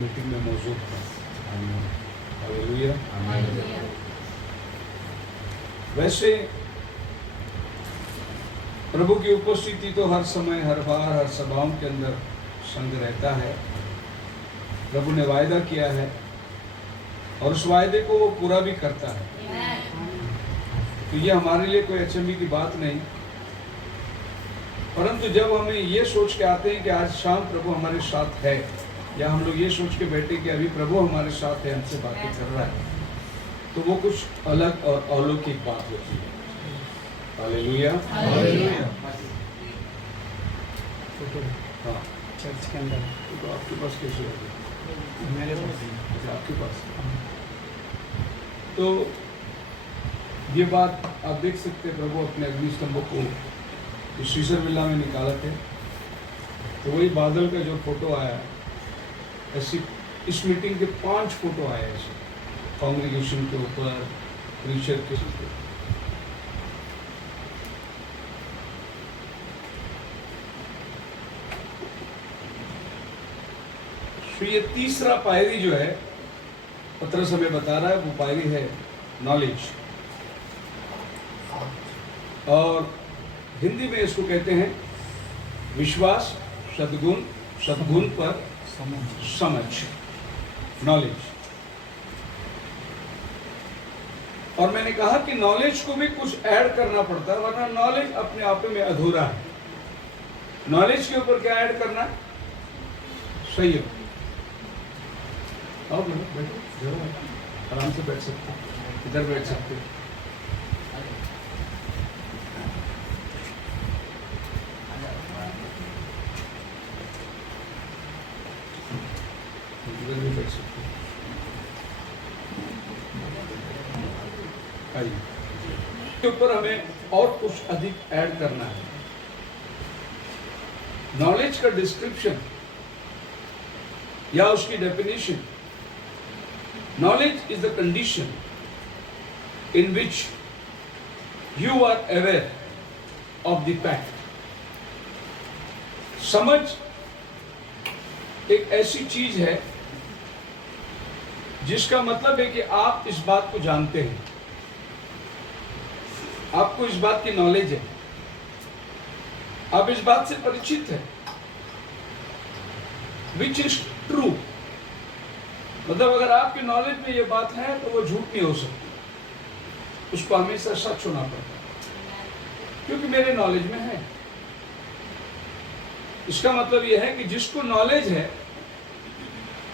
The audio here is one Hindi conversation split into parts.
मीटिंग में मौजूद था। हालेलुया। वैसे प्रभु की उपस्थिति तो हर समय, हर बार, हर सभाओं के अंदर संग रहता है। प्रभु ने वायदा किया है और उस वायदे को वो पूरा भी करता है। तो ये हमारे लिए कोई अचंभे की बात नहीं, परंतु जब हमें ये सोच के आते हैं कि आज शाम प्रभु हमारे साथ है, या हम लोग ये सोच के बैठे कि अभी प्रभु हमारे साथ है, हमसे बातें कर रहा है, तो वो कुछ अलग और अलौकिक बात होती है। हालेलुया। हाँ, चर्च के अंदर तो आपके पास कैसे होगा? मेरे पास अच्छा, आपके पास। तो ये बात आप देख सकते हैं, प्रभु अपने अग्निस्तंभों को शीशर विला में निकाला थे, तो वही बादल का जो फोटो आया, ऐसी इस मीटिंग के 5 फोटो आए ऐसे, कांग्रीगेशन के ऊपर, प्रीचर के ऊपर। तो ये तीसरा पायरी जो है, पत्रस हमें बता रहा है, वो पायरी है नॉलेज, और हिंदी में इसको कहते हैं विश्वास, सद्गुण, सद्गुण पर समझ, नॉलेज। और मैंने कहा कि नॉलेज को भी कुछ ऐड करना पड़ता है, वरना नॉलेज अपने आप में अधूरा है। नॉलेज के ऊपर क्या ऐड करना? सही हो, आओ बैठो, आराम से बैठ सकते, इधर बैठ सकते। के ऊपर हमें और कुछ अधिक ऐड करना है। नॉलेज का डिस्क्रिप्शन या उसकी definition, knowledge is the condition in which you are aware of the fact. समझ एक ऐसी चीज है जिसका मतलब है कि आप इस बात को जानते हैं, आपको इस बात की नॉलेज है, आप इस बात से परिचित हैं, विच इज ट्रू। मतलब अगर आपकी नॉलेज में ये बात है तो वो झूठ नहीं हो सकती, उसको हमेशा सच होना पड़ता है, क्योंकि मेरे नॉलेज में है। इसका मतलब यह है कि जिसको नॉलेज है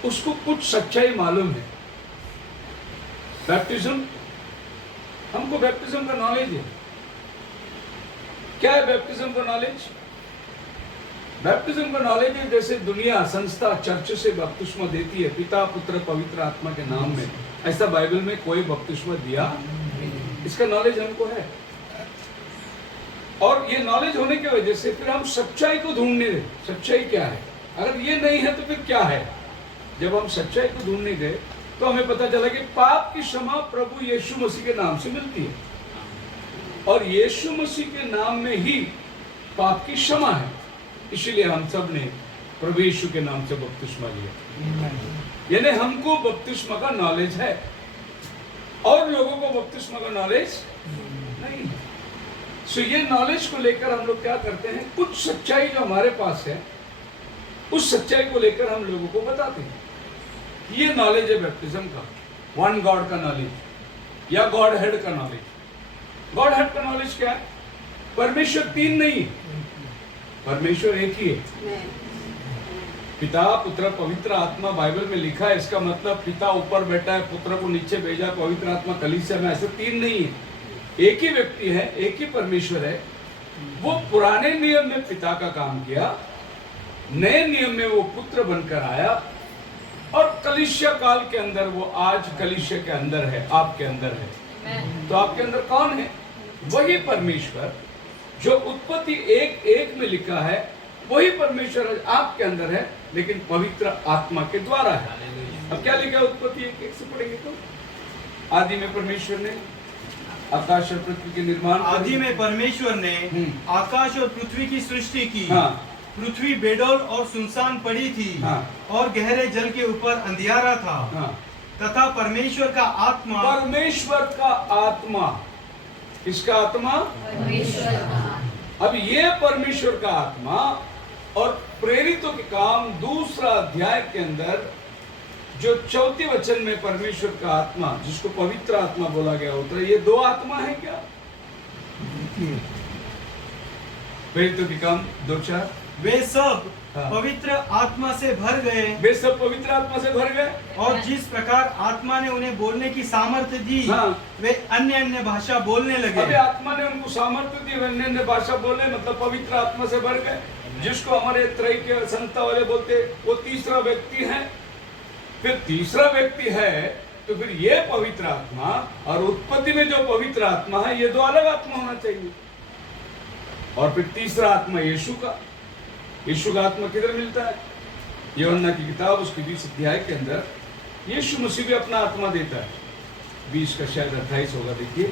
उसको कुछ सच्चाई मालूम है। बैप्टिज्म, हमको बैप्टिज्म का नॉलेज है। क्या है बैप्टिज्म का नॉलेज? बैप्टिज्म का नॉलेज है जैसे दुनिया, संस्था, चर्च से बपतिस्मा देती है पिता, पुत्र, पवित्र आत्मा के नाम में, ऐसा बाइबल में कोई बपतिस्मा दिया, इसका नॉलेज हमको है। और ये नॉलेज होने की वजह से फिर हम सच्चाई को ढूंढने गए। सच्चाई क्या है? अगर ये नहीं है तो फिर क्या है? जब हम सच्चाई को ढूंढने गए तो हमें पता चला कि पाप की क्षमा प्रभु यीशु मसीह के नाम से मिलती है, और यीशु मसीह के नाम में ही पाप की क्षमा है। इसलिए हम सब ने प्रभु यीशु के नाम से बपतिस्मा लिया। यानी हमको बपतिस्मा का नॉलेज है, और लोगों को बपतिस्मा का नॉलेज नहीं है। सो ये नॉलेज को लेकर हम लोग क्या करते हैं, कुछ सच्चाई जो हमारे पास है उस सच्चाई को लेकर हम लोगों को बताते हैं। ये नॉलेज है बैप्टिज्म का, वन गॉड का नॉलेज या गॉड हेड का नॉलेज। गॉड हेड का नॉलेज क्या है? परमेश्वर तीन नहीं, परमेश्वर एक ही है। पिता, पुत्र, पवित्र आत्मा बाइबल में लिखा है। इसका मतलब पिता ऊपर बैठा है, पुत्र को नीचे भेजा, पवित्र आत्मा कलीसिया में, ऐसा तीन नहीं है। एक ही व्यक्ति है, एक ही परमेश्वर है। वो पुराने नियम में पिता का काम किया, नए नियम में वो पुत्र बनकर आया, और कलीसिया काल के अंदर वो आज कलीसिया के अंदर है, आपके अंदर है। तो आपके अंदर कौन है? वही परमेश्वर जो उत्पत्ति 1:1 में लिखा है, वही परमेश्वर आपके अंदर है, लेकिन पवित्र आत्मा के द्वारा है। अब क्या लिखा है उत्पत्ति 1:1 से पढ़ेंगे तो, आदि में परमेश्वर ने आकाश और पृथ्वी के निर्माण, आदि में परमेश्वर ने आकाश और पृथ्वी की सृष्टि की। हाँ, पृथ्वी बेडौल और सुनसान पड़ी थी हाँ। और गहरे जल के ऊपर अंधियारा था हाँ, तथा परमेश्वर का आत्मा परमेश्वर का आत्मा, किसका आत्मा? अब ये परमेश्वर का आत्मा और प्रेरितों के काम दूसरा अध्याय के अंदर जो 4 वचन में परमेश्वर का आत्मा, जिसको पवित्र आत्मा बोला गया होता है, ये 2 आत्मा है क्या? प्रेरितों के काम 2:4, वे सब हाँ। पवित्र आत्मा से भर गए वे सब पवित्र आत्मा से भर गए। और जिस प्रकार आत्मा ने उन्हें बोलने की सामर्थ्य दी हाँ। वे अन्य अन्य भाषा बोलने अभी लगे। आत्मा ने उनको सामर्थ्य दी, अन्य अन्य भाषा बोले, मतलब पवित्र आत्मा से भर गए। जिसको हमारे त्रैक्य संता वाले बोलते, वो तीसरा व्यक्ति है। फिर तीसरा व्यक्ति है तो फिर ये पवित्र आत्मा और उत्पत्ति में जो पवित्र आत्मा है, ये 2 अलग आत्मा होना चाहिए। और फिर तीसरा आत्मा यीशु का आत्मा किधर मिलता है? यूहन्ना की किताब उसके 20 अध्याय के अंदर यीशु मसीह भी अपना आत्मा देता है। 20 का शायद 28 होगा, देखिए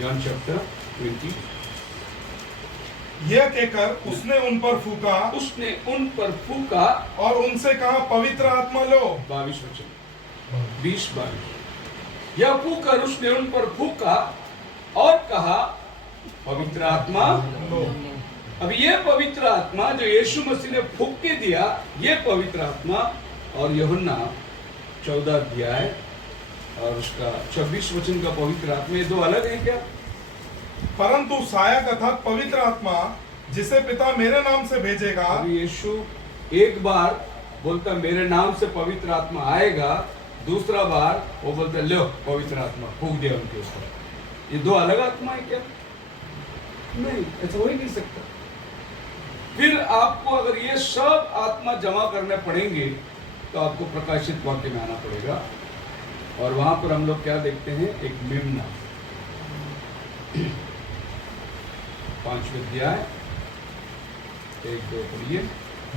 जॉन चैप्टर 20। यह कहकर उसने उन पर फूका और उनसे कहा, पवित्र आत्मा लो। 22 वचन 20-22। यह फूकर उसने उन पर फूका और कहा, पवित्र आत्मा लो। अब ये पवित्र आत्मा जो यीशु मसीह ने फूक के दिया, ये पवित्र आत्मा और यूहन्ना 14 अध्याय और उसका 26 वचन का पवित्र आत्मा, ये 2 अलग है क्या? परंतु सहायक अर्थात पवित्र आत्मा जिसे पिता मेरे नाम से भेजेगा। अभी यीशु एक बार बोलता मेरे नाम से पवित्र आत्मा आएगा, दूसरा बार वो बोलता लो पवित्र आत्मा फूक दिया उनके ऊपर। ये 2 अलग आत्मा है क्या? नहीं, ऐसा हो ही नहीं सकता। फिर आपको अगर ये सब आत्मा जमा करने पड़ेंगे तो आपको प्रकाशित वाक्य में आना पड़ेगा। और वहां पर हम लोग क्या देखते हैं? एक मेमना, 5वें अध्याय 1-2 पढ़िए।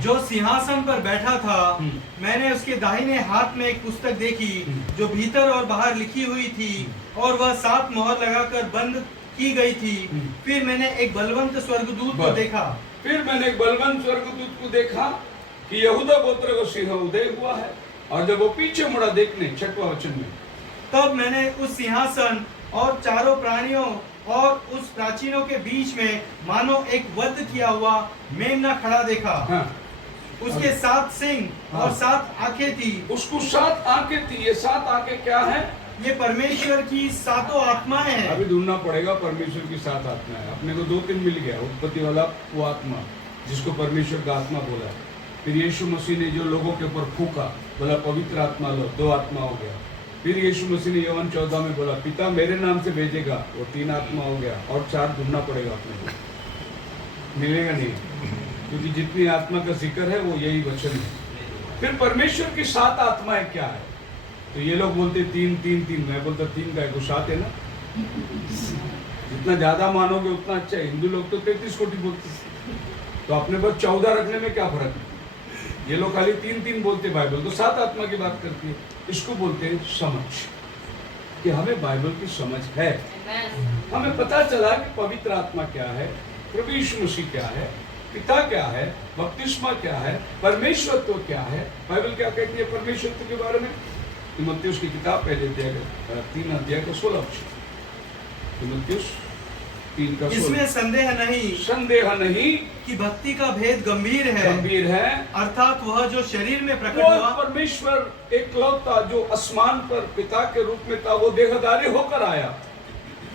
जो सिंहासन पर बैठा था, हम्म। मैंने उसके दाहिने हाथ में एक पुस्तक देखी जो भीतर और बाहर लिखी हुई थी और वह 7 मोहर लगाकर बंद की गई थी। फिर मैंने एक बलवंत स्वर्गदूत को बस। देखा। फिर मैंने एक बलवंत स्वर्गदूत को देखा कि यहूदा गोत्र का सिंह उदय हुआ है। और जब वो पीछे मुड़ा देखने, 6वां वचन में, तब मैंने उस सिंहासन और चारों प्राणियों और उस प्राचीनों के बीच में मानो एक वध किया हुआ मेमना खड़ा देखा। हाँ, उसके 7 सिंह और 7 आंखें थी। उसको 7 आंखें थी। ये 7 आंखें क्या है? ये परमेश्वर की 7 आत्माएं हैं। अभी ढूंढना पड़ेगा परमेश्वर की 7 आत्मा है। अपने को 2-3 मिल गया। उत्पत्ति वाला वो आत्मा जिसको परमेश्वर का आत्मा बोला। फिर यीशु मसीह ने जो लोगों के ऊपर फूका, बोला पवित्र आत्मा लो, 2 आत्मा हो गया। फिर यीशु मसीह ने यूहन्ना 14 में बोला पिता मेरे नाम से भेजेगा, वो 3 आत्मा हो गया। और 4 ढूंढना पड़ेगा अपने को, मिलेगा नहीं, क्योंकि जितनी आत्मा का जिक्र है वो यही वचन है। फिर परमेश्वर की 7 आत्माएं क्या है? तो ये लोग बोलते 3-3-3, मैं बोलता 3 का है, 7 है ना। जितना ज्यादा मानोगे उतना अच्छा है। हिंदू लोग तो 33 कोटि बोलते हैं, तो अपने पास 14 रखने में क्या फर्क है? ये लोग खाली 3-3 बोलते, बाइबल तो 7 आत्मा की बात करती है। इसको बोलते हैं समझ, कि हमें बाइबल की समझ है। हमें पता चला कि पवित्र आत्मा क्या है, प्रभु यीशु मसीह क्या है, पिता क्या है, बपतिस्मा क्या है, परमेश्वरत्व क्या है, बाइबल क्या कहती है परमेश्वरत्व के बारे में। तीमुथियुस की किताब पहले अध्याय 3 अध्याय का 16 वचन। तीमुथियुस 3 का 16। इसमें संदेह नहीं कि भक्ति का भेद गंभीर है। अर्थात वह जो शरीर में प्रकट वो हुआ, परमेश्वर एकलौता जो आसमान पर पिता के रूप में था, वो देहधारी होकर आया,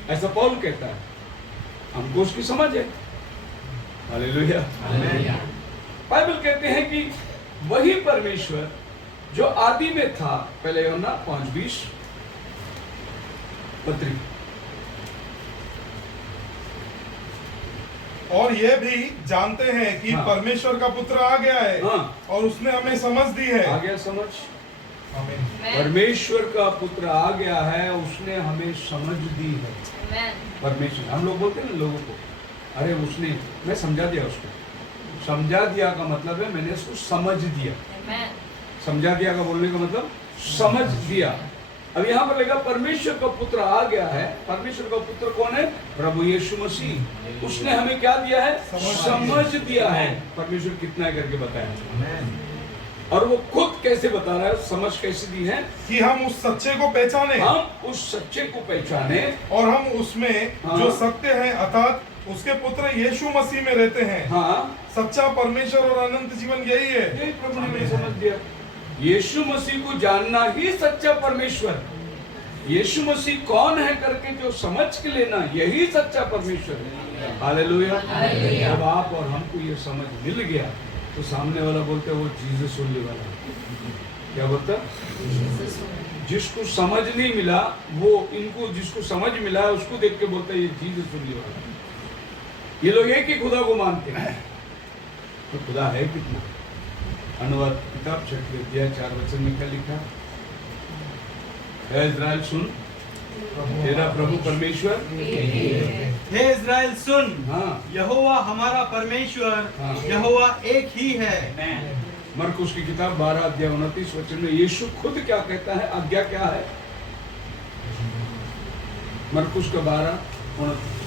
ऐसा पौल कहता है। हमको उसकी समझ है। हालेलुया। बाइबल कहते हैं कि वही परमेश्वर जो आदि में था, पहले यूहन्ना 5:20 पत्री। और ये भी जानते हैं कि हाँ। परमेश्वर का पुत्र आ गया है हाँ। और उसने हमें समझ दी है। आ गया समझ? आमीन। परमेश्वर का पुत्र आ गया है, उसने हमें समझ दी है। परमेश्वर, हम लोग बोलते हैं ना लोगों को, अरे उसने, मैं समझा दिया उसको। समझा दिया का मतलब है मैंने उसको समझ दिया। समझा दिया का बोलने का मतलब समझ दिया। अब यहाँ पर लिखा परमेश्वर का पुत्र आ गया है। परमेश्वर का पुत्र कौन है? प्रभु यीशु मसीह। उसने हमें क्या दिया है? समझ दिया है। परमेश्वर कितना है करके बताया, और वो खुद कैसे बता रहा है, समझ कैसे दी है कि हम उस सच्चे को पहचाने, हम उस सच्चे को पहचाने और हम उसमें जो सत्य है अर्थात उसके पुत्र यीशु मसीह में रहते हैं। हाँ, सच्चा परमेश्वर और अनंत जीवन यही है। यही प्रभु ने हमें समझ दिया। यीशु मसीह को जानना ही सच्चा परमेश्वर, यीशु मसीह कौन है करके जो समझ के लेना, यही सच्चा परमेश्वर है। हालेलुया। जब आप और हमको ये समझ मिल गया तो सामने वाला बोलते वो जीसस ओनली वाला, क्या बोलता? जिसको समझ नहीं मिला वो इनको, जिसको समझ मिला है उसको देख के बोलता है ये जीसस ओनली वाला। ये लोग एक ही खुदा को मानते हैं, तो खुदा है कितना? अनुवाद किताब 6 अध्याय 4 वचन में क्या लिखा? हे इस्राएल सुन, तेरा प्रभु परमेश्वर। हे इज़राइल सुन, हाँ, यहोवा हमारा परमेश्वर, हाँ। यहोवा एक ही है। मरकुस की किताब 12 अध्याय 29 वचन में यीशु खुद क्या कहता है? आज्ञा क्या है? मरकुस का 12:29।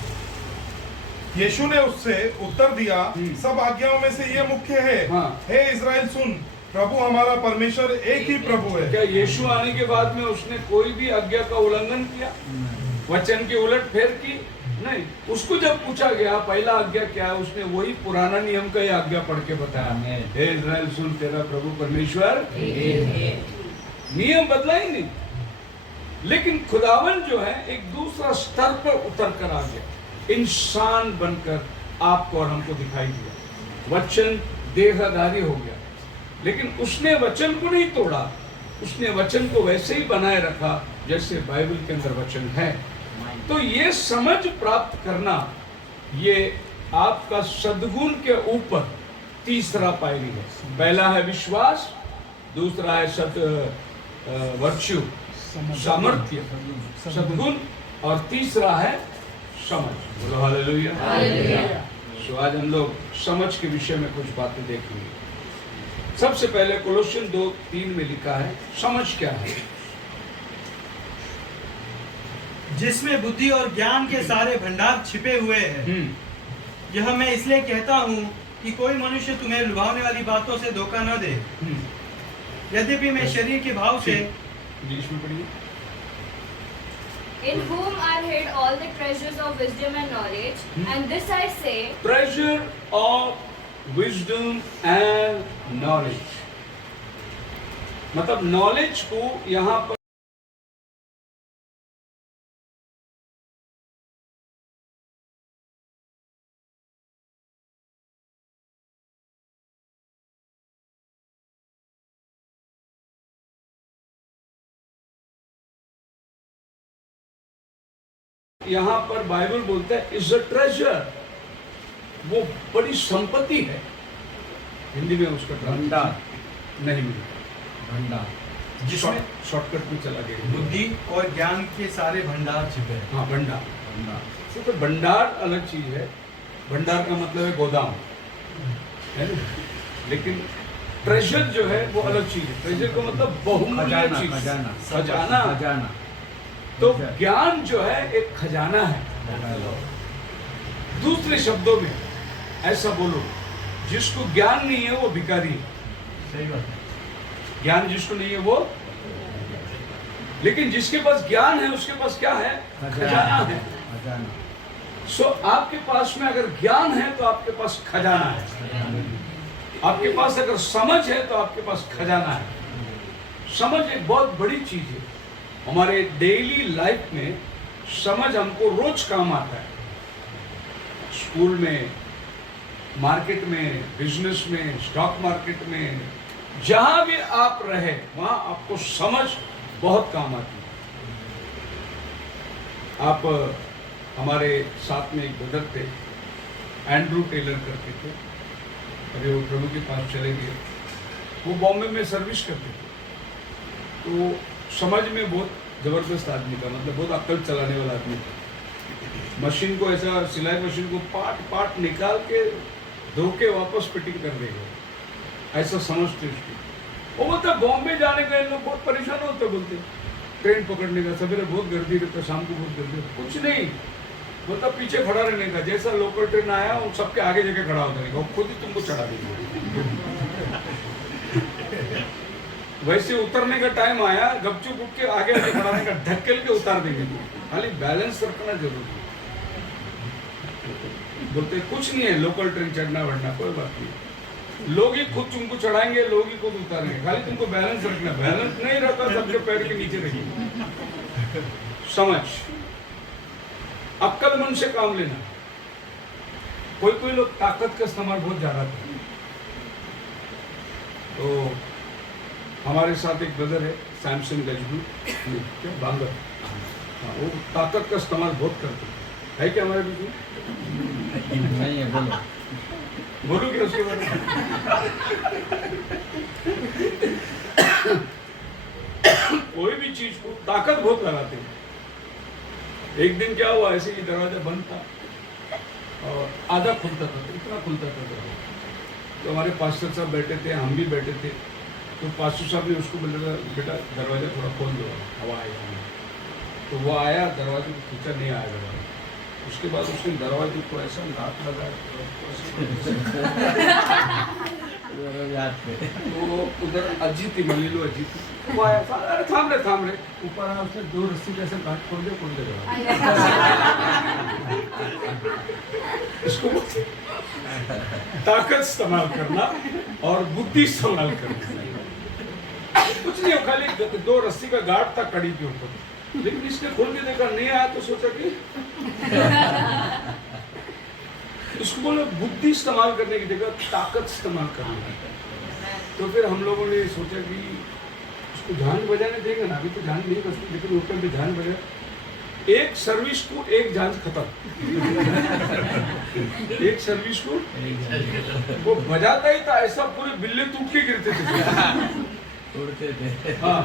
यीशु ने उससे उत्तर दिया, सब आज्ञाओं में से ये मुख्य है, हाँ। हे इज़राइल सुन, प्रभु हमारा परमेश्वर एक ही प्रभु है। क्या यीशु आने के बाद में उसने कोई भी आज्ञा का उल्लंघन किया, वचन की उलट फेर की? नहीं। उसको जब पूछा गया पहला आज्ञा क्या है, उसने वही पुराना नियम का ही आज्ञा पढ़ के बताया, हे इस्राएल सुन, तेरा प्रभु परमेश्वर। नियम बदला ही नहीं, लेकिन खुदावन जो है एक दूसरा स्तर पर उतर कर आ गया, इंसान बनकर आपको और हमको दिखाई दिया, वचन देहधारी हो गया। लेकिन उसने वचन को नहीं तोड़ा, उसने वचन को वैसे ही बनाए रखा जैसे बाइबल के अंदर वचन है। तो ये समझ प्राप्त करना, ये आपका सद्गुण के ऊपर तीसरा पायरी है। पहला है विश्वास, दूसरा है वर्च्यू, सामर्थ्य, सद्गुण, और तीसरा है समझ। बोलो हालेलुया। तो आज हम लोग समझ के विषय में कुछ बातें देखेंगे। सबसे पहले कोलोसियन 2:3 में लिखा है, समझ क्या है? जिसमें बुद्धि और ज्ञान के सारे भंडार छिपे हुए हैं। यह मैं इसलिए कहता हूँ कि कोई मनुष्य तुम्हें लुभावने वाली बातों से धोखा न दे। यद्यपि मैं शरीर के भाव से, इंग्लिश में पढ़िए। In whom are hid all the treasures of wisdom and knowledge, and this I say, treasure of wisdom and knowledge, मतलब नॉलेज को यहाँ पर यहाँ पर बाइबल बोलता है इज अ ट्रेजर, वो बड़ी संपत्ति है। हिंदी में उसका भंडार नहीं मिलता, भंडार जिसमें शॉर्टकट में चला गया, बुद्धि और ज्ञान के सारे भंडार छिपे हैं। हाँ, भंडार। तो भंडार अलग चीज है, भंडार का मतलब है गोदाम, है ना? लेकिन ट्रेजर जो है वो अलग चीज है। ट्रेजर का मतलब बहुमूल्य चीज, खजाना। तो ज्ञान जो है एक खजाना है। दूसरे शब्दों में ऐसा बोलो, जिसको ज्ञान नहीं है वो भिखारी है। सही बात है। ज्ञान जिसको नहीं है वो, लेकिन जिसके पास ज्ञान है उसके पास क्या है? खजाना है। सो आपके पास में अगर ज्ञान है तो आपके पास खजाना है। आपके पास अगर समझ है तो आपके पास खजाना है। समझ एक बहुत बड़ी चीज है। हमारे डेली लाइफ में समझ हमको रोज काम आता है। स्कूल में, मार्केट में, बिजनेस में, स्टॉक मार्केट में, जहां भी आप रहे वहां आपको समझ बहुत काम आती है। आप हमारे साथ में एक ब्रदर थे, एंड्रू टेलर करके थे, अभी वो प्रभु के पास चले गए। वो बॉम्बे में सर्विस करते थे। तो समझ में बहुत जबरदस्त आदमी था, मतलब बहुत अक्ल चलाने वाला आदमी था। मशीन को ऐसा, सिलाई मशीन को पार्ट निकाल के धो के वापस फिटिंग कर देगा, ऐसा समझते उसकी। वो बोलते बॉम्बे जाने का इन लोग बहुत परेशान होते, बोलते ट्रेन पकड़ने का, सवेरे बहुत गर्दी रहता, शाम को बहुत गर्दी रहता, कुछ नहीं, मतलब पीछे खड़ा रहने का। जैसा लोकल ट्रेन आया उन सबके आगे जाके खड़ा होता रहेगा, वो खुद ही तुमको चढ़ा देंगे। वैसे उतरने का टाइम आया, गपचुप उठ के आगे आगे खड़ा रहने का, ढकेल के उतार देंगे। खाली बैलेंस रखना जरूरी है। बोलते कुछ नहीं है लोकल ट्रेन चढ़ना बढ़ना, कोई बात नहीं, लोग ही खुद तुमको चढ़ाएंगे, लोग ही खुद उतारेंगे, खाली तुमको बैलेंस रखना। बैलेंस नहीं रहता सबके पैर के नीचे रहिए। समझ, अक्ल मन से काम लेना। कोई कोई लोग ताकत का इस्तेमाल बहुत ज्यादा करते हैं। तो हमारे साथ एक ब्रदर है सैमसन गजबू, क्या बांगर, हाँ, वो ताकत का इस्तेमाल बहुत करते हैं। है क्या हमारे बीच में? नहीं है, बोलो। बोलू क्या उसके बारे में? कोई भी चीज को ताकत बहुत लगाते हैं। एक दिन क्या हुआ, ऐसे ही दरवाजा बंद था और आधा खुलता था, इतना खुलता था दरवाजा। तो हमारे पास्टर साहब बैठे थे, हम भी बैठे थे। तो पास्टर साहब ने उसको बोला, बेटा दरवाजा थोड़ा खोल दो, हवा आएगी। तो वो आया, दरवाजे को खींचा, नहीं आया दरवाजा। उसके बाद उसने दरवाजे को ऐसा लात लगाया, तो उधर अजीत ही मान लो, अजीत वो आया, अरे थाम रहे ऊपर आया, उसने 2 रस्सी कैसे काट खोल दे इसको ताकत इस्तेमाल करना और बुद्धि इस्तेमाल करना। कुछ नहीं हो, खाली 2 रस्सी का गार्ड था कड़ी के ऊपर, लेकिन इसने खोल के देखा, नहीं आया तो सोचा कि इसको बोलो बुद्धि इस्तेमाल करने की जगह ताकत इस्तेमाल करना। तो फिर हम लोगों ने सोचा कि उसको जान बजाने देंगे ना, अभी तो जान नहीं बचती, लेकिन ऊपर भी जान बजा। एक सर्विस को एक जान खत्म। एक सर्विस को वो बजाता ही था, ऐसा पूरे बिल्ले टूट के गिरते थे, उड़ते थे। हाँ,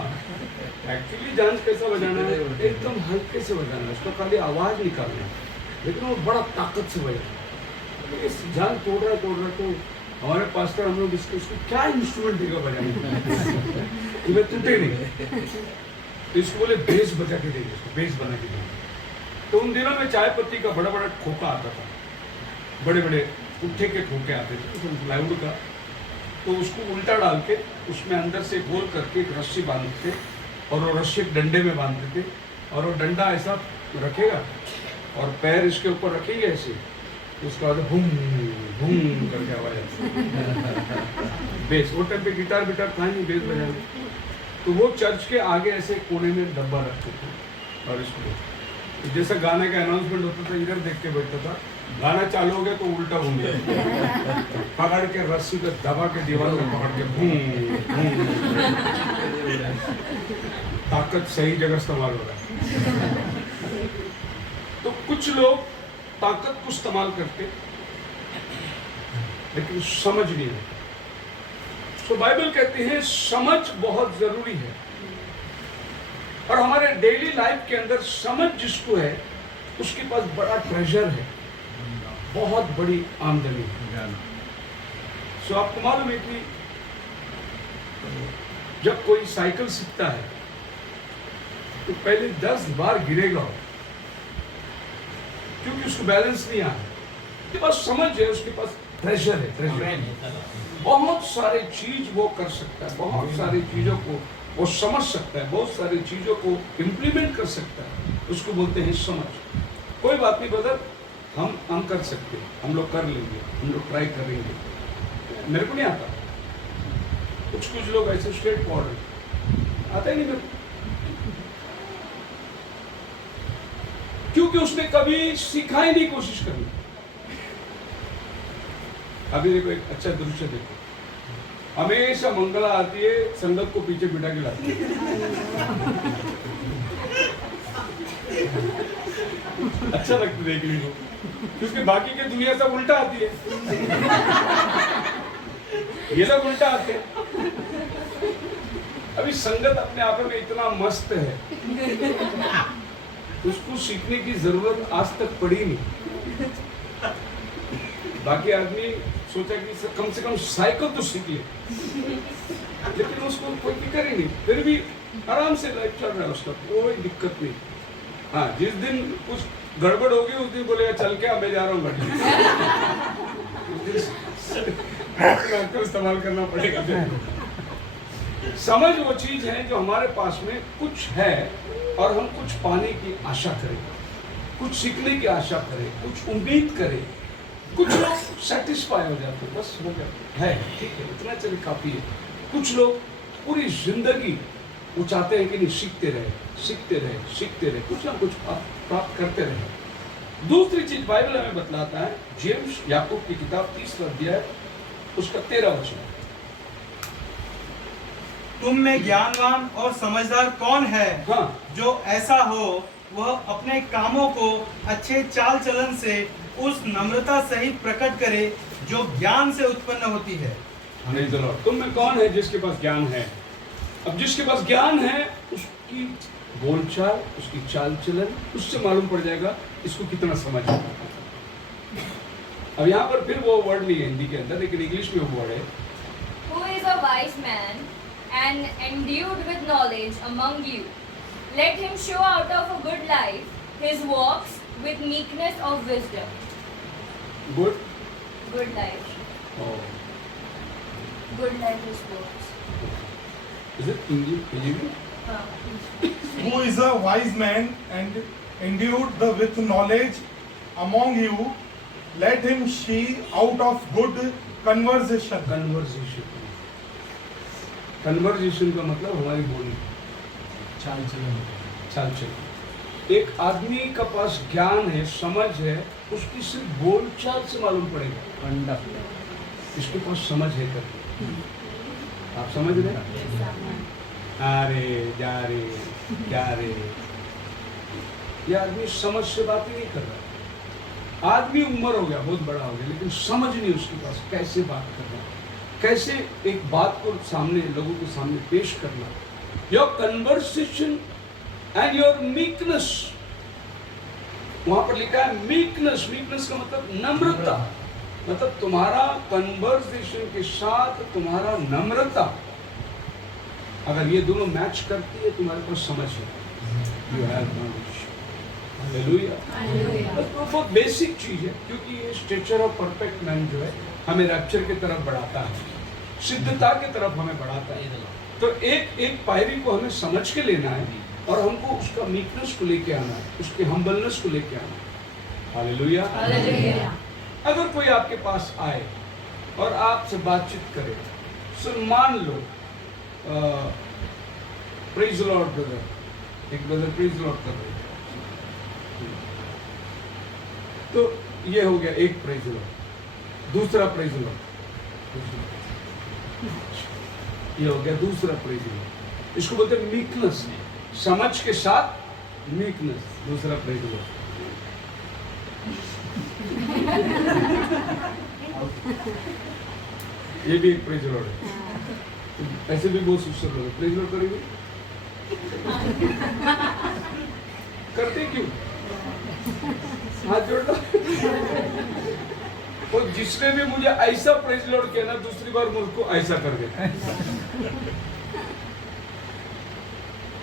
एक्चुअली जान कैसा बजाना है, एकदम हल्के से बजाना है, उसका खाली आवाज निकालना है, लेकिन वो बड़ा ताकत से बजाना है। इस जान तोड़ रहा तो हमारे पास्टर, हम लोग इसको क्या इंस्ट्रूमेंट देगा बजाने को, ये टूटे नहीं। तो इसको बोले बेस बजा के देंगे, इसको बेस बना के देंगे। तो उन दिनों में चाय पत्ती का बड़ा बड़ा खोखा आता था, बड़े बड़े पुट्ठे के खोखे आते थे प्लाईवुड का। तो उसको उल्टा डाल के उसमें अंदर से गोल करके एक रस्सी बांधते थे, और वो रस्सी एक डंडे में बांधते थे, और वो डंडा ऐसा रखेगा और पैर इसके ऊपर रखेंगे ऐसे, उसका बाद बूम बूम करके आवाज आती। बेस, वो टाइम पे गिटार था नहीं बेस बजाने। तो वो चर्च के आगे ऐसे कोने में डब्बा रखते थे, और इसको जैसा गाने का अनाउंसमेंट होता था, इधर देख के बैठता था, गाना चालू हो गया तो उल्टा घूम गया, पकड़ के रस्सी को दबा के दीवार में पकड़ के बूम। ताकत सही जगह इस्तेमाल हो रहा है। तो कुछ लोग ताकत को इस्तेमाल करते, लेकिन समझ नहीं है। तो बाइबल कहती है समझ बहुत जरूरी है, और हमारे डेली लाइफ के अंदर समझ जिसको है उसके पास बड़ा ट्रेजर है, बहुत बड़ी आमदनी है। सो आपको मालूम है कि जब कोई साइकिल सीखता है तो पहले 10 बार गिरेगा, क्योंकि उसको बैलेंस नहीं आया। उसके पास समझ है, उसके पास ट्रेजर है, ट्रेजर। बहुत सारे चीज वो कर सकता है, बहुत सारी चीजों को वो समझ सकता है, बहुत सारी चीजों को इम्प्लीमेंट कर सकता है, उसको बोलते हैं समझ। कोई बात नहीं ब्रदर, हम कर सकते हैं, हम लोग कर लेंगे, हम लोग ट्राई करेंगे। मेरे को नहीं आता, कुछ लोग ऐसे स्ट्रेट फॉरवर्ड आता ही नहीं मेरे को, क्योंकि उसने कभी सीखा ही नहीं, कोशिश करनी। अभी देखो एक अच्छा दृश्य देखो, हमेशा मंगला आती है, संगत को पीछे बिठा के लाती है। अच्छा लगता देखने को, क्योंकि बाकी के दुनिया सब उल्टा आती है, ये लोग उल्टा आते हैं। अभी संगत अपने आप में इतना मस्त है, उसको सीखने की जरूरत आज तक पड़ी नहीं। बाकी आदमी सोचा कि कम से कम साइकिल तो सीख ले, लेकिन उसको कोई फिक्र ही नहीं। फिर भी आराम से लाइफ चल रहा है उसका, कोई दिक्कत नहीं। हाँ, जिस दिन कुछ गड़बड़ होगी उस दिन बोलेगा चल क्या, मैं जा रहा हूँ गाड़ी। इस्तेमाल करना पड़ेगा। समझ वो चीज है जो हमारे पास में कुछ है और हम कुछ पाने की आशा करें, कुछ सीखने की आशा करें, कुछ उम्मीद करें। कुछ लोग सेटिस्फाई हो जाते हैं, बस हो गया है, ठीक है, इतना चलिए काफी है। कुछ लोग पूरी जिंदगी वो चाहते हैं कि नहीं, सीखते रहे सीखते रहे सीखते रहे, कुछ ना कुछ प्राप्त करते रहे। दूसरी चीज बाइबल हमें बतलाता है, जेम्स याकूब की किताब 30वां अध्याय उसका 13वां वचन। तुम में ज्ञानवान और समझदार कौन है, हाँ, जो ऐसा हो वह अपने कामों को अच्छे चाल चलन से उस नम्रता सहित प्रकट करे जो ज्ञान से उत्पन्न होती है। Praise the Lord। तुम में कौन है जिसके पास ज्ञान है? अब जिसके पास ज्ञान है उसकी बोलचाल, उसकी चाल चलन, उससे मालूम पड़ जाएगा इसको कितना समझ है। अब यहाँ पर फिर वो वर्ड नहीं है हिंदी के अंदर, लेकिन इंग्लिश में वो वर्ड है। Who is a wise man and endued with knowledge among you? Let him show out of a good life his walks with meekness of wisdom. Good Good life. Good life is works. Is it English? Who is a wise man and endued with knowledge among you? Let him see out of good conversation. Conversation का मतलब हमारी बोली, चाल चलन। चाल चलन। एक आदमी का पास ज्ञान है, समझ है, उसकी सिर्फ बोलचाल से मालूम पड़ेगा कंडक्ट। इसके पास समझ है करके। आप समझ रहे हैं? अरे जा रे क्या रे, ये आदमी समझ से बात ही नहीं कर रहा। आदमी उम्र हो गया, बहुत बड़ा हो गया, लेकिन समझ नहीं उसके पास कैसे बात करना, कैसे एक बात को सामने लोगों के सामने पेश करना। Your conversation and your meekness, वहां पर लिखा है मीकनेस। मीकनेस का मतलब नम्रता, मतलब तुम्हारा कन्वर्सेशन के साथ तुम्हारा नम्रता, अगर ये दोनों मैच करती है तुम्हारे पास समझ है। You have knowledge. हालेलुया। बहुत बेसिक चीज है, क्योंकि ये स्टेचर ऑफ परफेक्ट मैन जो है हमें रैप्चर की तरफ बढ़ाता है, सिद्धता की तरफ हमें बढ़ाता है। तो एक एक पायरी को हमें समझ के लेना है और हमको उसका मीकनेस को लेके आना है, उसके हम्बलनेस को लेके आना है। हालेलुया। अगर कोई आपके पास आए और आपसे बातचीत करे, सो मान लो प्रेज द लॉर्ड ब्रदर, एक ब्रदर प्रेज द लॉर्ड कर रहे हैं, तो ये हो गया एक प्रेज द लॉर्ड। दूसरा प्रेज द लॉर्ड, ये हो गया दूसरा प्रेज द लॉर्ड। इसको बोलते हैं मीकनेस, समझ के साथ मीकनेस। दूसरा प्रेज द लॉर्ड। ये भी एक प्रेज द लॉर्ड है। ऐसे भी बहुत सुस्त लोग प्रेज द लॉर्ड करेंगे, करते क्यों? हाथ जोड़ दो। और जिसने भी मुझे ऐसा प्रेज द लॉर्ड किया ना, दूसरी बार मुझको ऐसा कर देता है।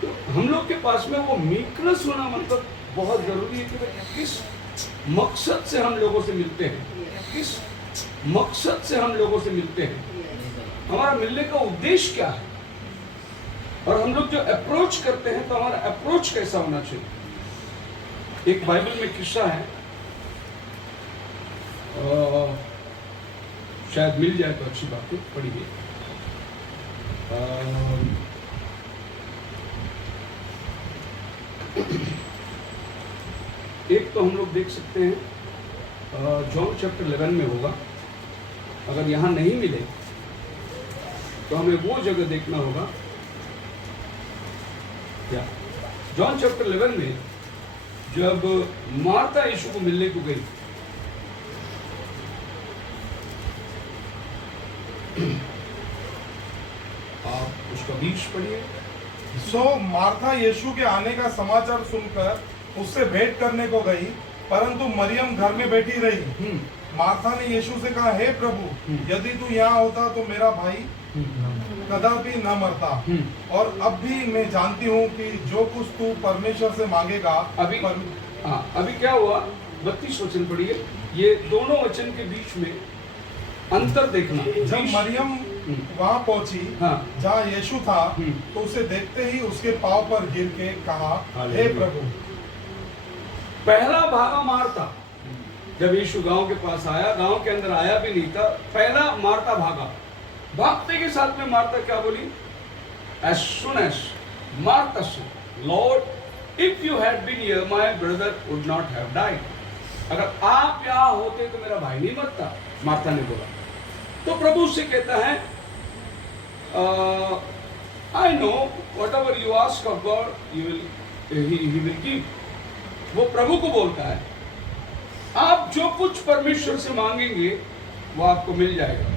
तो हम लोग के पास में वो मीकनेस होना मतलब बहुत जरूरी है कि भाई किस मकसद से हम लोगों से मिलते हैं, किस मकसद से हम लोगों से मिलते हैं, हमारा मिलने का उद्देश्य क्या है, और हम लोग जो अप्रोच करते हैं तो हमारा अप्रोच कैसा होना चाहिए। एक बाइबल में किस्सा है, शायद मिल जाए तो अच्छी बात है, पढ़िए। एक तो हम लोग देख सकते हैं जॉन चैप्टर 11 में होगा, अगर यहाँ नहीं मिले तो हमें वो जगह देखना होगा। क्या जॉन चैप्टर 11 में जब मार्था यीशु को मिलने को गई, आप उसका 20 पढ़िए। सो मार्था यीशु के आने का समाचार सुनकर उससे भेंट करने को गई, परंतु मरियम घर में बैठी रही। मार्था ने यीशु से कहा, हे प्रभु, यदि तू यहाँ होता तो मेरा भाई कदापि न मरता। और अब भी मैं जानती हूँ कि जो कुछ तू परमेश्वर से मांगेगा अभी अभी क्या हुआ? 32 वचन पढ़िए। ये दोनों वचन के बीच में अंतर देखना। जब मरियम वहाँ पहुंची हाँ। जहाँ यीशु था तो उसे देखते ही उसके पाँव पर गिर के कहा, हे प्रभु। पहला भागा मारता। जब यीशु गांव के पास आया, गांव के अंदर आया भी नहीं था, पहला मारता भागा। भागते के साथ में मारता क्या बोली? As soon as Martha said, Lord, if you had been here, my brother would not have died. अगर आप यहाँ होते तो मेरा भाई नहीं मरता, मार्था ने बोला। तो प्रभु से कहता है, I know whatever you ask of God, he will give. वो प्रभु को बोलता है, आप जो कुछ परमेश्वर से मांगेंगे वो आपको मिल जाएगा।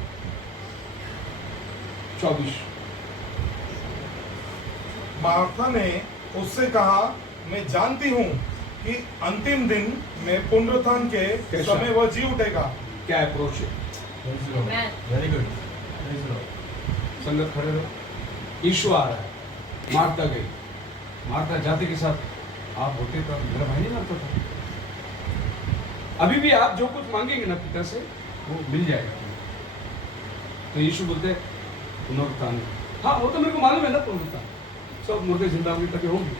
24। मार्था ने उससे कहा, मैं जानती हूँ कि अंतिम दिन में पुनरुत्थान के कैसा? समय वह जी उठेगा। क्या अप्रोच है? Very good. संगत खड़े रहो। यीशु आ रहा है, मार्था गई। मार्था जाते के साथ आप होते तो मेरा भाई नहीं मरता था। अभी भी आप जो कुछ मांगेंगे ना पिता से वो मिल जाएगा। तो यीशु बोलते पुनरुत्थान। हाँ, वो तो मेरे को मालूम है ना, पुनरुत्थान सब मुर्दे जिंदा होंगे तभी होंगे।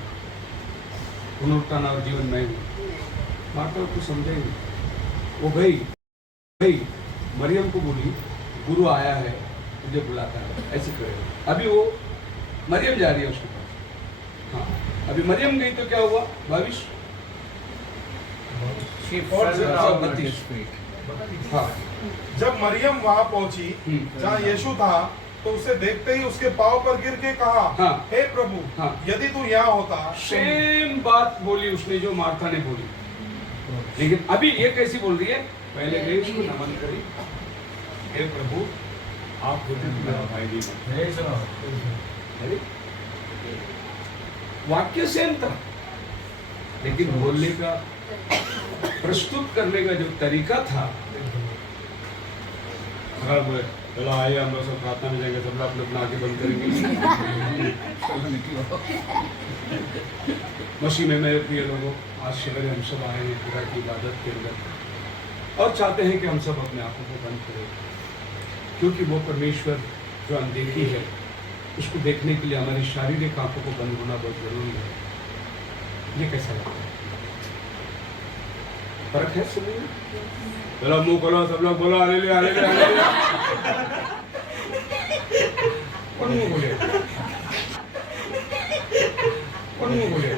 पुनरुत्थान और जीवन में ही मार्था को समझेंगे। वो गई मरियम को बोली, गुरु आया है, मुझे बुलाता है, ऐसे करेगा। अभी वो मरियम जा रही है उसके पास। हाँ, अभी मरियम गई तो क्या हुआ? 22। हाँ, जब मरियम वहाँ पहुंची जहाँ यीशु था तो उसे देखते ही उसके पाँव पर गिर के कहा, हाँ। हे प्रभु, हाँ। यदि तू यहाँ होता। सेम बात बोली उसने जो मार्था ने बोली, लेकिन अभी ये कैसी बोल रही है? पहले गई उसको नमन करी, हे प्रभु आप होते तो मेरा भाई नहीं मरता। अरे, वाक्य सेम था, लेकिन बोलने का, प्रस्तुत करने का जो तरीका था। अगर बोले चलो आइए हम लोग सब प्रार्थना में जाएंगे, सब लोग अपना आंखें बंद करेंगे। मसीह में मेरे प्रिय लोगों, आज शिविर हम सब आए हैं खुदा की इबादत के अंदर और चाहते हैं कि हम सब अपने आंखों को बंद करें, क्योंकि वो परमेश्वर जो अनदेखी है उसको देखने के लिए हमारी शारीरिक आंखों को बंद होना बहुत जरूरी है। ये कैसा लगता है? फर्क है सुनिए। चलो मुंह खोलो, सब लोग बोलो हालेलुया हालेलुया हालेलुया। कौन मुंह खोले? कौन मुंह खोले?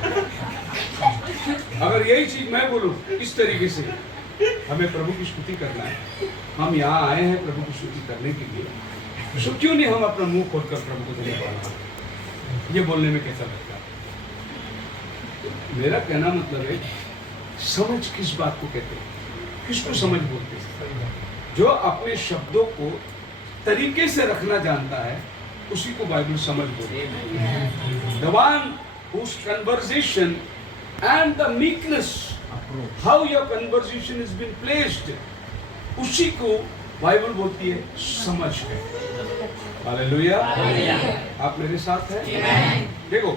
अगर यही चीज मैं बोलूं इस तरीके से, हमें प्रभु की स्तुति करना है, हम यहाँ आए हैं प्रभु की स्तुति करने के लिए, सो क्यों नहीं हम अपना मुंह खोलकर प्रभु को धन्यवाद? ये बोलने में कैसा लगता है? मेरा कहना मतलब है, समझ किस बात को कहते हैं, किसको समझ बोलते हैं? जो अपने शब्दों को तरीके से रखना जानता है उसी को बाइबल समझ बोलते हैं। The one whose conversation and the meekness, how your conversation has been placed, उसी को बाइबल बोलती है समझ है। हालेलुया। आप मेरे साथ हैं? देखो,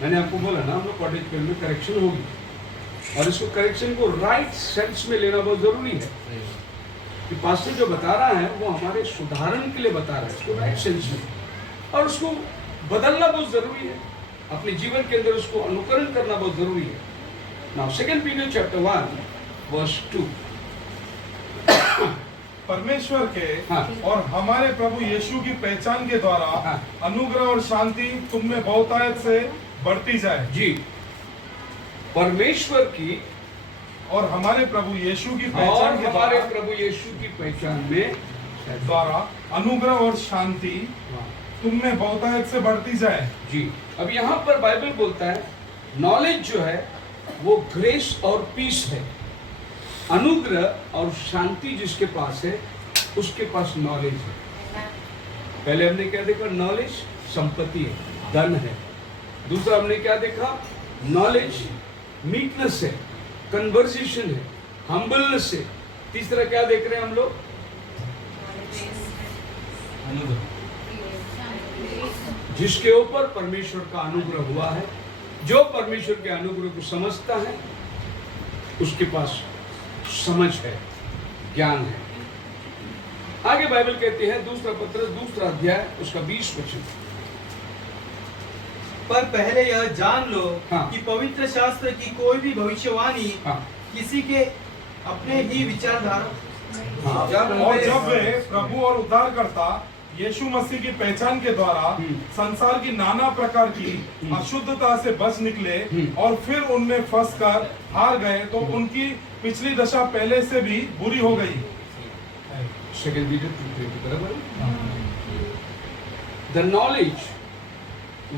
मैंने आपको बोला ना, हम लोग कॉलेज में करेक्शन होगी और इसको करेक्शन को राइट सेंस में लेना बहुत जरूरी है कि पास्टर जो बता रहा है वो हमारे सुधारण के लिए बता रहा है, उसको राइट सेंस में, और उसको बदलना बहुत जरूरी है, अपने जीवन के अंदर उसको अनुकरण करना बहुत जरूरी है। Now 2 Peter chapter 1 verse 2। परमेश्वर के हाँ। और हमारे प्रभु यीशु की पहचान के द्वारा हाँ। अनुग्रह और शांति तुम में बहुतायत से बढ़ती जाए। जी, परमेश्वर की और हमारे प्रभु यीशु की और पहचान के हमारे द्वारा प्रभु यीशु की पहचान में अनुग्रह और शांति तुम में बहुतायत से बढ़ती जाए। जी, अब यहाँ पर बाइबल बोलता है नॉलेज जो है वो ग्रेस और पीस है। अनुग्रह और शांति जिसके पास है उसके पास नॉलेज है। पहले हमने क्या देखा? नॉलेज संपत्ति है, धन है। दूसरा हमने क्या देखा? नॉलेज मीकनेस है, कन्वर्सेशन है, हम्बलनेस है। तीसरा क्या देख रहे हैं हम लोग? जिसके ऊपर परमेश्वर का अनुग्रह हुआ है, जो परमेश्वर के अनुग्रह को समझता है, उसके पास समझ है, ज्ञान है। आगे बाइबल कहती है, दूसरा पत्र दूसरा अध्याय उसका 20 वचन। पर पहले यह जान लो हाँ। कि पवित्र शास्त्र की कोई भी भविष्यवाणी हाँ। किसी के अपने ही विचारधारा हाँ। और जब वे प्रभु और उद्धारकर्ता यीशु मसीह की पहचान के द्वारा संसार की नाना प्रकार की अशुद्धता से बच निकले और फिर उनमें फंस कर हार गए, तो उनकी पिछली दशा पहले से भी बुरी हो गई। सेकंड वीडियो बराबर। The knowledge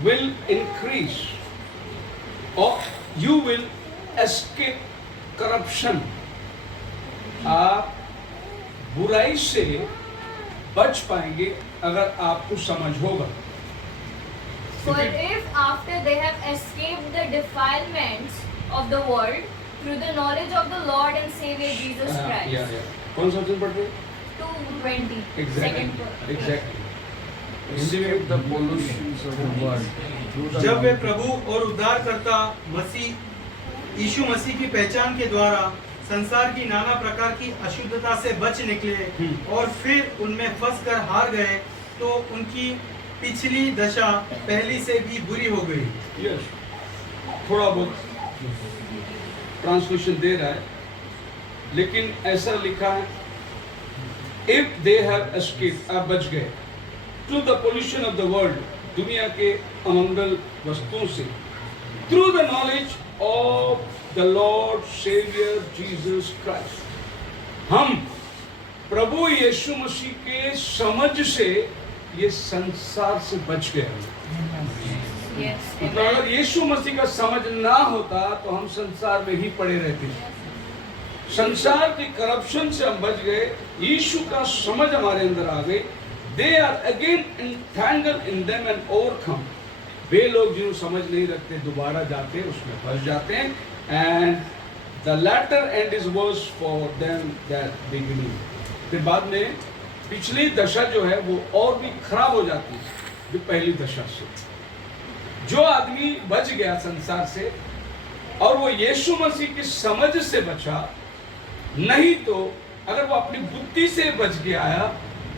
will increase or you will escape corruption. आप बुराई से बच पाएंगे अगर आपको समझ होगा। For if after they have escaped the defilements of the world through the knowledge of the Lord and Savior Jesus Christ. कौन सा वचन पढ़ रहे? 2:20. Exactly. Exactly. Escape the pollutions of the world. जब वे प्रभु और उद्धारकर्ता मसीह यीशु मसीह की पहचान के द्वारा संसार की नाना प्रकार की अशुद्धता से बच निकले और फिर उनमें फंस कर हार गए, तो उनकी पिछली दशा पहली से भी बुरी हो गई। यस, थोड़ा बहुत ट्रांसलेशन दे रहा है, लेकिन ऐसा लिखा है, इफ दे हैव एस्केप्ड, आप बच गए, through the pollution of the world, दुनिया के अमंगल वस्तुओं से, through the knowledge of the Lord Saviour Jesus Christ, हम प्रभु यीशु मसीह के समझ से ये संसार से बच गए। Yes. मतलब अगर यीशु मसीह का समझ ना होता तो हम संसार में ही पड़े रहते। संसार की करप्शन से हम बच गए, यीशु का समझ हमारे अंदर आ गई। They are again entangled in them and overcome. वे लोग जिन्हें समझ नहीं रखते दोबारा जाते उसमें फंस जाते हैं, and the latter end is worse for them that beginning. फिर बाद में पिछली दशा जो है वो और भी खराब हो जाती है जो पहली दशा से। जो आदमी बच गया संसार से और वो यीशु मसीह की समझ से बचा, नहीं तो अगर वो अपनी बुद्धि से बच गया आया,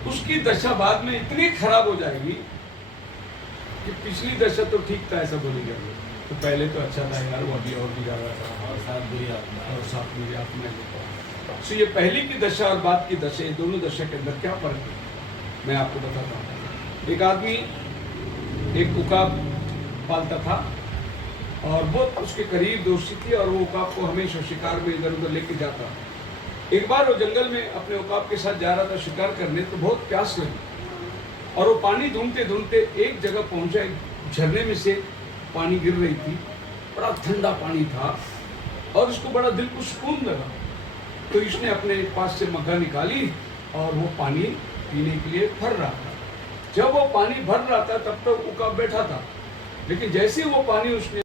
उसकी दशा बाद में इतनी खराब हो जाएगी कि पिछली दशा तो ठीक था ऐसा बोलेगा, तो पहले तो अच्छा था यार, वो अभी और भी ज्यादा था और साथ बुरी आत्मा। सो ये पहली की दशा और बाद की दशा, ये दोनों दशा के अंदर क्या फर्क है मैं आपको बताता हूँ। एक आदमी एक उकाब पालता था और बहुत उसके करीब दोस्ती थी और वो उकाब को हमेशा शिकार में इधर उधर लेके जाता। एक बार वो जंगल में अपने उकाब के साथ जा रहा था शिकार करने, तो बहुत प्यास लगी और वो पानी ढूंढते ढूंढते एक जगह पहुंचा, एक झरने में से पानी गिर रही थी, बड़ा ठंडा पानी था और उसको बड़ा दिल को सुकून लगा। तो इसने अपने पास से मग्गा निकाली और वो पानी पीने के लिए भर रहा था। जब वो पानी भर रहा था तब तक उकाब बैठा था, लेकिन जैसे वो पानी उसने